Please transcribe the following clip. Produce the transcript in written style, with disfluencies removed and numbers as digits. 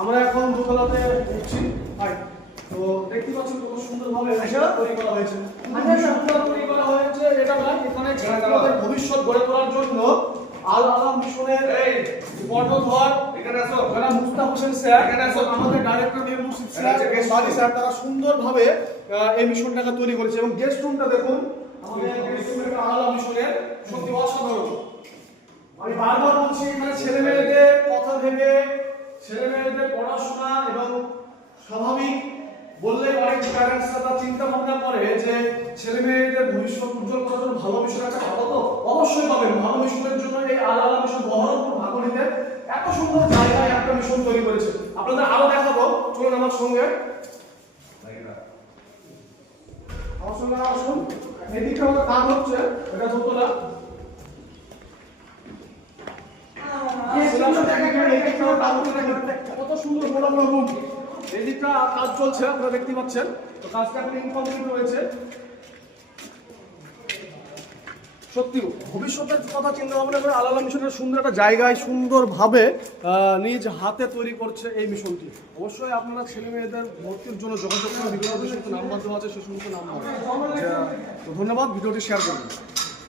আমরা এখন দোতলাতে উঠছি। তো দেখতে পাচ্ছেন কত সুন্দরভাবে তৈরি করা হয়েছে। তৈরি করা হয়েছে এটা নয়, এখানে ছাত্রদের ভবিষ্যৎ গড়ে তোলার জন্য আল আলাম মিশনের কর্ণধর যারা মুস্তাক হোসেন স্যার, আমাদের ডাইরেক্টর মীর মুর্শিদ স্যার, বাদী স্যার, তারা সুন্দরভাবে এই মিশনটাকে তৈরি করেছে। এবং গেস্ট রুমটা দেখুন, আমাদের গেস্ট রুমের আল আলাম মিশনের সত্যি অসাধারণ। আমি বারবার বলছি, এখানে ছেলে মেয়েদের কথা ভেবে, ছেলে মেয়েদের পড়াশোনা এবং স্বাভাবিক বললে অনেক প্যারেন্টসরা তার চিন্তা ভাবনা করে যে ছেলে মেয়েদের ভবিষ্যৎ উজ্জ্বল করার জন্য ভালো মিশন একটা ভালো, তো অবশ্যই পাবেন। ভালো মিশনের জন্য এই আল আলাম মিশন বহরমপুর ভাগনিতে এত সুন্দর জায়গায় একটা মিশন তৈরি করেছে। আপনাদের আরো দেখাবো, চলুন আমার সঙ্গে। আমার সঙ্গে আসুন। এদিকে আমাদের কাজ হচ্ছে, এটা দোতলা। কত সুন্দর বড় বড় রুম, এদিকটা কাজ চলছে, আপনারা দেখতে পাচ্ছেন। তো কাজটা এখন ইনকমপ্লিট রয়েছে। সত্যি ভবিষ্যতের কথা চিন্তা ভাবনা করে আল আলাম মিশনের সুন্দর একটা জায়গায় সুন্দরভাবে নিজ হাতে তৈরি করছে এই মিশনটি। অবশ্যই আপনারা ছেলে মেয়েদের ভর্তির জন্য যোগাযোগ করে বিভিন্ন নাম্বার দেওয়া আছে, সে সমস্ত নাম্বার। তো ধন্যবাদ, ভিডিওটি শেয়ার করবেন।